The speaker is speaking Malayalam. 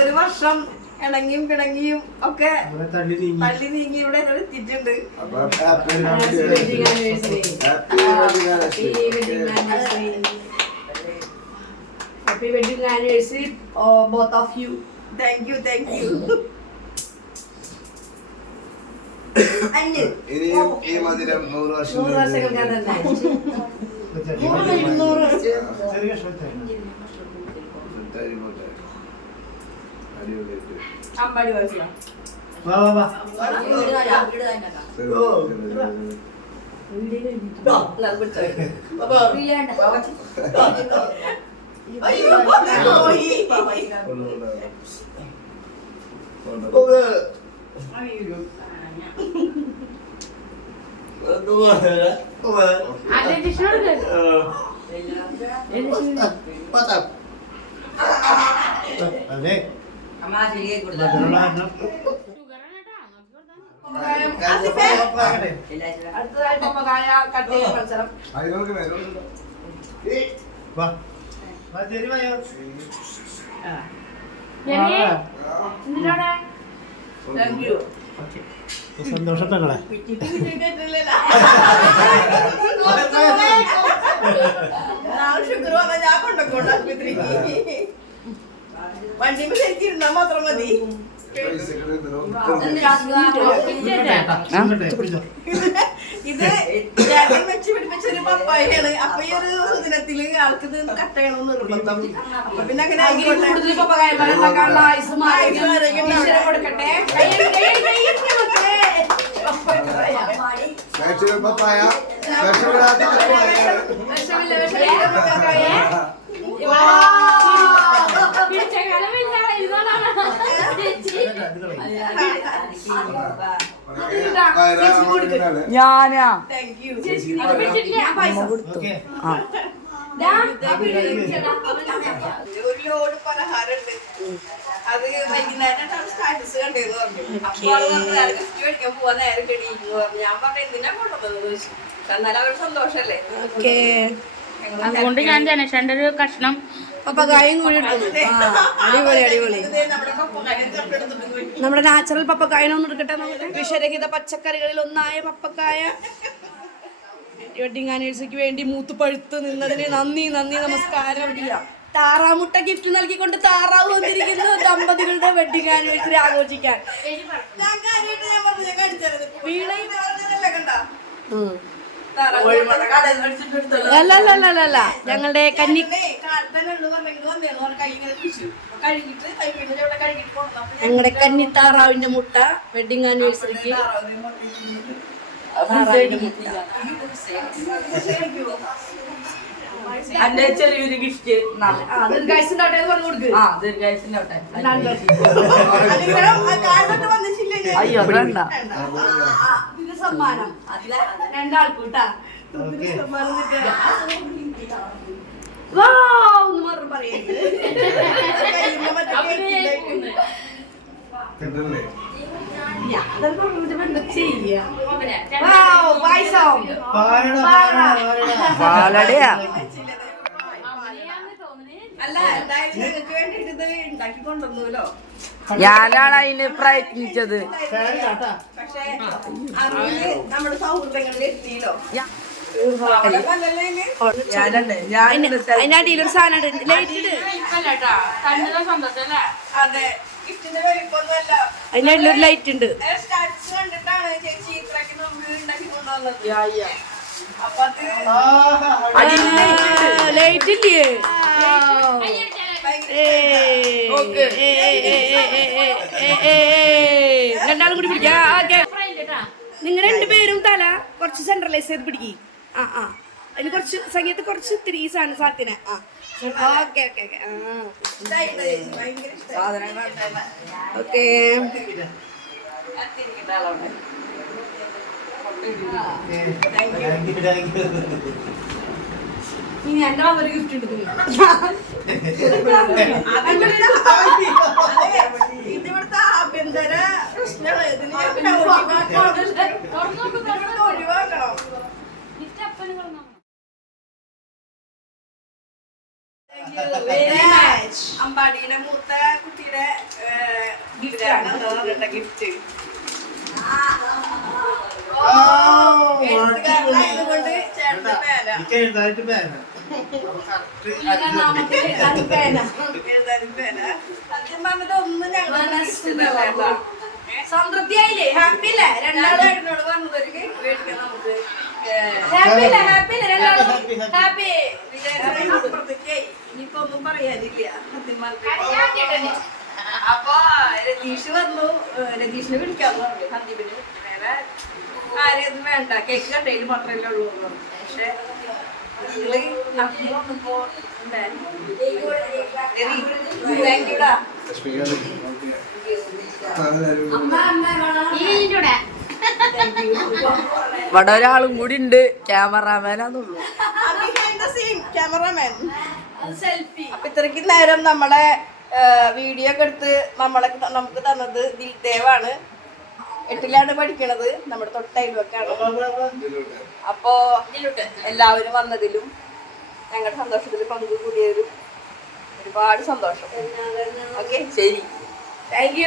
ഒരു വർഷം ഇണങ്ങിയും പിണങ്ങിയും ഒക്കെ തള്ളി നീങ്ങി ഇവിടെ എത്തിയിട്ടുണ്ട്. Happy wedding anniversary, both of you. Thank you. ഈ മധുരം 100 വർഷം അമ്പാടി വയസ്സിലാ അടുത്തതായി പപ്പക്കായ കട്ട് ചെയ്യാൻ മത്സരം. സന്തോഷങ്ങളെ ഷുഗർ വന്നാൽ ഞാൻ കൊണ്ടോണ്ട് ആശുപത്രിക്ക്. വണ്ടി ശരിക്കിരുന്നാ മാത്രം മതി. ഇത് ചേട്ടൻ വെച്ച് പിടിപ്പിച്ചൊരു പപ്പായാണ്. അപ്പൊ ഈ ഒരു സുദിനത്തില് ആൾക്ക് ഇത് കട്ട് ചെയ്യണമെന്ന് നിർബന്ധം. അപ്പൊ പിന്നെ അങ്ങനെ കൊടുക്കട്ടെ. ഞാനാ ഒരു ലോഡ് പലഹാരമുണ്ട്. അത് വൈകുന്നേരം സ്റ്റാറ്റസ് കണ്ടെന്ന് പറഞ്ഞു. അപ്പോൾ ഗിഫ്റ്റ് മേടിക്കാൻ പോവാൻ നേരം കഴിയുന്നു പറഞ്ഞു. ഞാൻ പറഞ്ഞു എന്തിനാ കൊണ്ടുവന്നത് ചോദിച്ചു. എന്നാലും അവരുടെ സന്തോഷല്ലേ. അതുകൊണ്ട് ഞാൻ ജനഷന്റെ ഒരു കഷ്ണം പപ്പക്കായും കൂടി അടിപൊളി. നമ്മുടെ നാച്ചുറൽ പപ്പക്കായനൊന്നും എടുക്കട്ടെ. നമുക്ക് വിഷരഹിത പച്ചക്കറികളിൽ ഒന്നായ പപ്പക്കായ വെഡിങ് ആനിവേഴ്സറിക്ക് വേണ്ടി മൂത്ത് പഴുത്ത് നിന്നതിന് നന്ദി നമസ്കാരം. താറാമുട്ട ഗിഫ്റ്റ് നൽകിക്കൊണ്ട് താറാവ് വന്നിരിക്കുന്നു ദമ്പതികളുടെ വെഡിങ് ആനിവേഴ്സറി ആഘോഷിക്കാൻ. അല്ല ഞങ്ങളുടെ ഞങ്ങളുടെ കന്നിത്താറാവിന്റെ മുട്ട വെഡിങ് ആനിവേഴ്സറിക്ക്. അന്റെ ചെറിയൊരു ഗിഫ്റ്റ് അയ്യോ വേണ്ട. സമ്മാനം രണ്ടാൾക്കൂട്ടാ. അല്ല എന്തായാലും നിങ്ങൾക്ക് വേണ്ടിട്ട് ഇത് ഉണ്ടാക്കി കൊണ്ടുവന്നല്ലോ. ഞാനാണ് അതിന് പ്രയത്നിച്ചത്. പക്ഷേ നമ്മുടെ സൗഹൃദങ്ങളിൽ എത്തിയല്ലോ. അതിന്റെ അടിയിലൊരു സാധനം അതെ ഗിഫ്റ്റിന്റെ വലിപ്പൊന്നുമല്ല. അതിന്റെ അടിയിലൊരു ലൈറ്റ് ഉണ്ട്. സ്റ്റാറ്റസ് കണ്ടിട്ടാണ് ചേച്ചി ഇത്രയ്ക്ക് നമുക്ക് ഉണ്ടാക്കി കൊണ്ടുവന്നത്. അപ്പൊ അത് ലൈറ്റ് ഇല്ലേ? രണ്ടാളും കൂടി പിടിക്കാം. നിങ്ങൾ രണ്ടുപേരും തല കുറച്ച് സെൻട്രലൈസ് ചെയ്ത് പിടിക്കും. അതിന് കുറച്ച് സംഗീതത്തെ കുറച്ച് ഇത്തിരി ഈ സാധനത്തിന്. ഓക്കെ ഓക്കെ ഇനി എന്റെ ഒരു ഗിഫ്റ്റ് ഉണ്ട്. ഇതിവിടുത്തെ ആഭ്യന്തര പ്രശ്നമാണ്. ഇതിന് ഒഴിവാക്കണം. ഗിഫ്റ്റ് അപ്പനും Very match. അമ്പാടിയുടെ മൂത്ത കുട്ടിയുടെ ഗിഫ്റ്റ് ഗിഫ്റ്റ് കൊണ്ട് ചേട്ടന്റെ പേന എനിക്ക് എഴുതാനായിട്ട് പേന അത് പേന. ഏതായാലും പേന സത്യം പറഞ്ഞത് ഒന്നും ഞങ്ങൾ സംതൃപ്തിയായില്ലേ? ഹാപ്പി അല്ലേ രണ്ടാളും? എന്നോട് പറഞ്ഞതൊരു കേക്ക് മേടിക്കാൻ നമുക്ക് ഹാപ്പി അല്ലേ? ഹാപ്പി അല്ലേ രണ്ടാളും? ഹാപ്പി. അപ്പുറത്തേക്കായി ഇനിയിപ്പോ ഒന്നും പറയാനില്ല സത്യം പറഞ്ഞ. അപ്പൊ രതീഷ് വന്നു, രതീഷിനെ വിളിക്കാന്ന് പറഞ്ഞു സന്ദീപിന്. വേറെ ആരെയൊന്നും വേണ്ട, കേക്ക് കട്ടയിൽ മാത്രമല്ലേ ഉള്ളൂ എന്ന് പറഞ്ഞു. പക്ഷെ ഇവിടെ ഒരാളും കൂടി ഉണ്ട്, ക്യാമറാമാനാന്നുള്ളൂ. ക്യാമറാമാൻ. സെൽഫി. അപ്പൊ ഇത്രയ്ക്ക് നേരം നമ്മളെ വീഡിയോ ഒക്കെ എടുത്ത് നമുക്ക് തന്നത് ദിൽദേവാണ്. 8ലാണ് പഠിക്കണത്, നമ്മുടെ തൊട്ടയൽവക്കാണ്. അപ്പോ എല്ലാവരും വന്നതിലും ഞങ്ങളുടെ സന്തോഷത്തിൽ പങ്കുകൂടിയതിലും ഒരുപാട് സന്തോഷം. ഓക്കെ, ശരി, താങ്ക് യു.